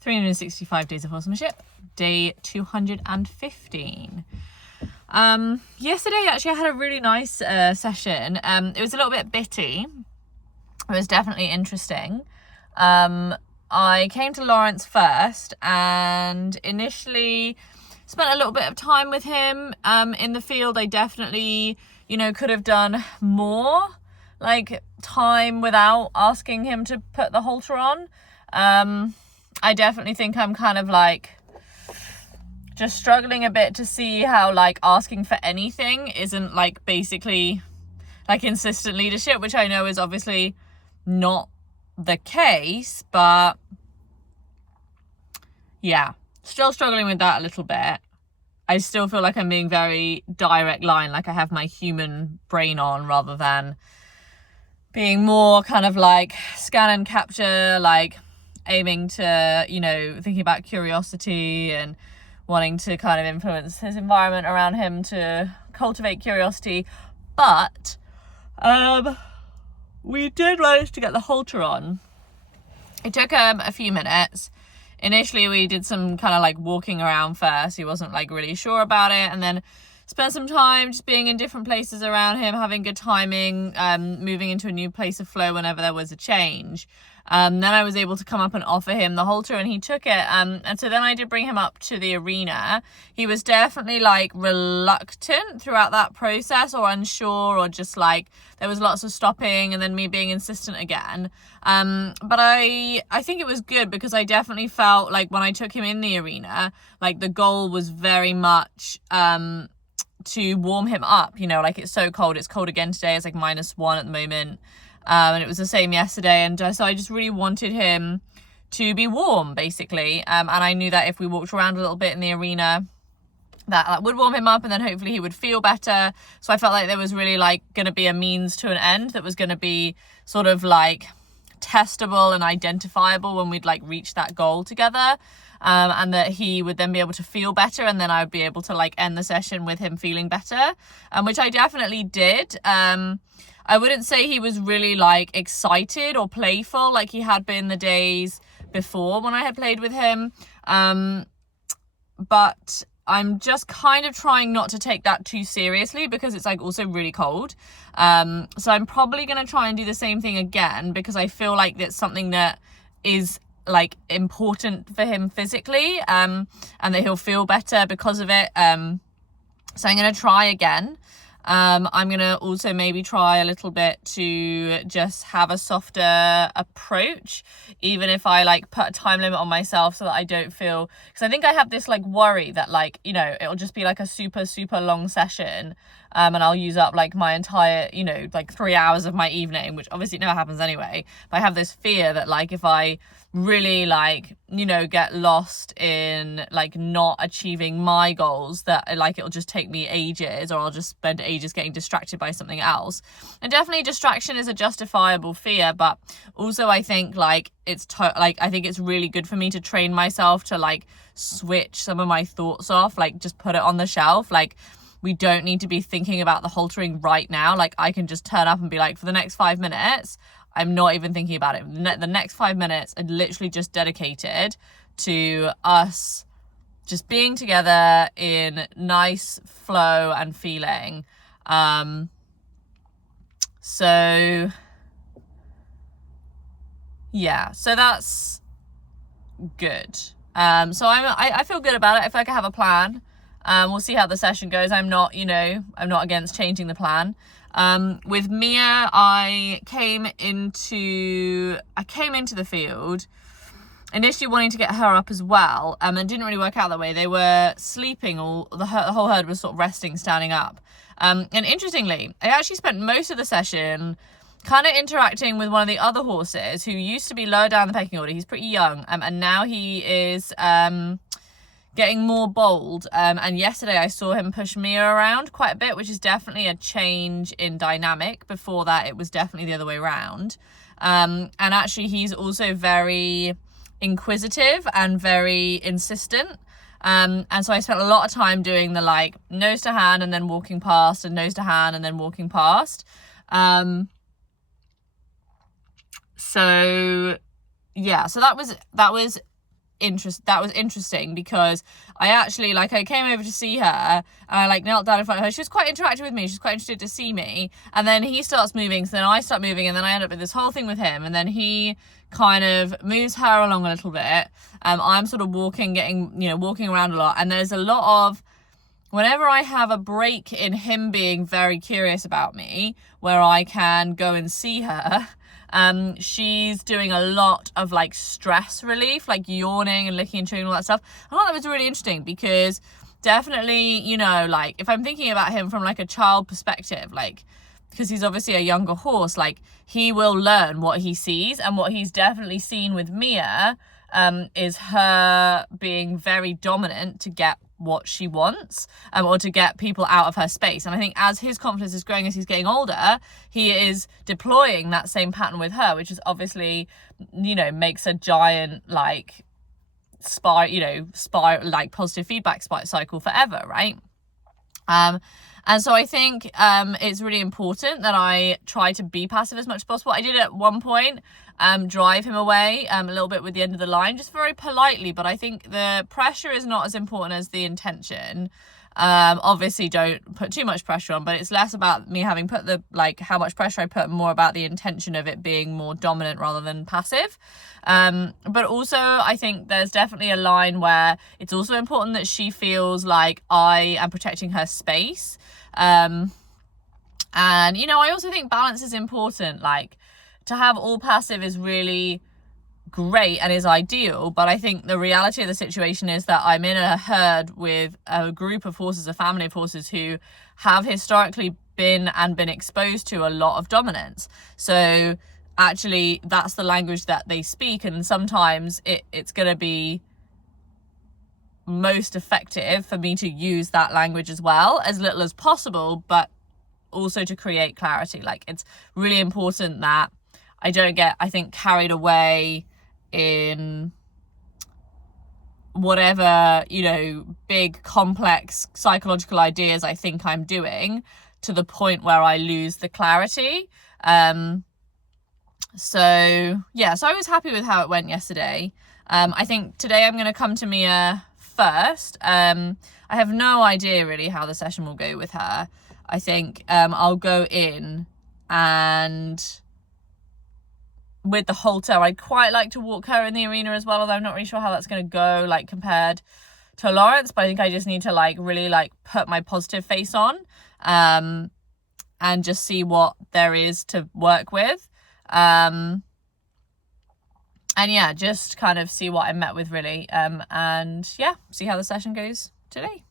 365 Days of Horsemanship, day 215. Yesterday, actually, I had a really nice session. It was a little bit bitty. It was definitely interesting. I came to Lawrence first and initially spent a little bit of time with him in the field. I definitely, could have done more, like, time without asking him to put the halter on. I definitely think I'm kind of like just struggling a bit to see how like asking for anything isn't like basically like insistent leadership, which I know is obviously not the case, but yeah, still struggling with that a little bit. I still feel like I'm being very direct line, like I have my human brain on rather than being more kind of like scan and capture, like aiming to, thinking about curiosity and wanting to kind of influence his environment around him to cultivate curiosity. But we did manage to get the halter on. It took a few minutes. Initially, we did some kind of like walking around first. He wasn't like really sure about it. And then spent some time just being in different places around him, having good timing, moving into a new place of flow whenever there was a change. Then I was able to come up and offer him the halter and he took it. And so then I did bring him up to the arena. He was definitely like reluctant throughout that process, or unsure, or just like there was lots of stopping and then me being insistent again. But I think it was good because I definitely felt like when I took him in the arena, like the goal was very much to warm him up, like it's so cold. It's cold again today. It's like -1 at the moment. And it was the same yesterday. And so I just really wanted him to be warm, basically. And I knew that if we walked around a little bit in the arena, that would warm him up and then hopefully he would feel better. So I felt like there was really like going to be a means to an end that was going to be sort of like testable and identifiable when we'd like reach that goal together. And that he would then be able to feel better, and then I would be able to like end the session with him feeling better, which I definitely did. I wouldn't say he was really like excited or playful like he had been the days before when I had played with him. But I'm just kind of trying not to take that too seriously because it's like also really cold. So I'm probably going to try and do the same thing again because I feel like that's something that is like important for him physically, and that he'll feel better because of it. So I'm going to try again. I'm going to also maybe try a little bit to just have a softer approach, even if I like put a time limit on myself so that I don't feel, because I think I have this like worry that like, it'll just be like a super, super long session. And I'll use up like my entire, like 3 hours of my evening, which obviously never happens anyway. But I have this fear that like, if I really like, get lost in like not achieving my goals, that like it'll just take me ages, or I'll just spend ages getting distracted by something else. And definitely distraction is a justifiable fear, but also I think like I think it's really good for me to train myself to like switch some of my thoughts off, like just put it on the shelf. Like, we don't need to be thinking about the haltering right now. Like, I can just turn up and be like, for the next 5 minutes, I'm not even thinking about it. The next 5 minutes are literally just dedicated to us just being together in nice flow and feeling. So yeah, so that's good. So I feel good about it. I feel like I have a plan. We'll see how the session goes. I'm not against changing the plan. With Mia, I came into the field initially wanting to get her up as well. And it didn't really work out that way. They were sleeping, the whole herd was sort of resting, standing up. And interestingly, I actually spent most of the session kind of interacting with one of the other horses who used to be lower down the pecking order. He's pretty young, and now he is getting more bold. And yesterday I saw him push Mia around quite a bit, which is definitely a change in dynamic. Before that, it was definitely the other way around. And actually, he's also very inquisitive and very insistent. And so I spent a lot of time doing the like nose to hand and then walking past, and nose to hand and then walking past. So yeah, so that was interesting, because I actually, like, I came over to see her and I like knelt down in front of her. She was quite interactive with me. She's quite interested to see me. And then he starts moving, so then I start moving, and then I end up with this whole thing with him. And then he kind of moves her along a little bit. I'm sort of walking around a lot. And there's a lot of, whenever I have a break in him being very curious about me, where I can go and see her, she's doing a lot of like stress relief, like yawning and licking and chewing and all that stuff. I thought that was really interesting, because definitely, you know, like if I'm thinking about him from like a child perspective, like, because he's obviously a younger horse, like he will learn what he sees, and what he's definitely seen with Mia is her being very dominant to get what she wants, or to get people out of her space. And I think as his confidence is growing, as he's getting older, he is deploying that same pattern with her, which is obviously, you know, makes a giant like spiral, like positive feedback cycle forever, right? And so I think it's really important that I try to be passive as much as possible. I did at one point drive him away a little bit with the end of the line, just very politely, but I think the pressure is not as important as the intention. Obviously don't put too much pressure on, but it's less about me having put how much pressure I put, more about the intention of it being more dominant rather than passive. But also I think there's definitely a line where it's also important that she feels like I am protecting her space. And, you know, I also think balance is important. Like, to have all passive is really great and is ideal, but I think the reality of the situation is that I'm in a herd with a group of horses, a family of horses, who have historically been exposed to a lot of dominance. So actually that's the language that they speak, and sometimes it's going to be most effective for me to use that language as well, as little as possible, but also to create clarity. Like, it's really important that I don't get, I think, carried away in whatever, you know, big complex psychological ideas I think I'm doing, to the point where I lose the clarity. So yeah, so I was happy with how it went yesterday. I think today I'm going to come to Mia first. I have no idea really how the session will go with her. I think I'll go in, and with the halter, I'd quite like to walk her in the arena as well, although I'm not really sure how that's going to go, like, compared to Lawrence. But I think I just need to like really like put my positive face on, and just see what there is to work with. And yeah, just kind of see what I'm met with, really. And yeah, see how the session goes today.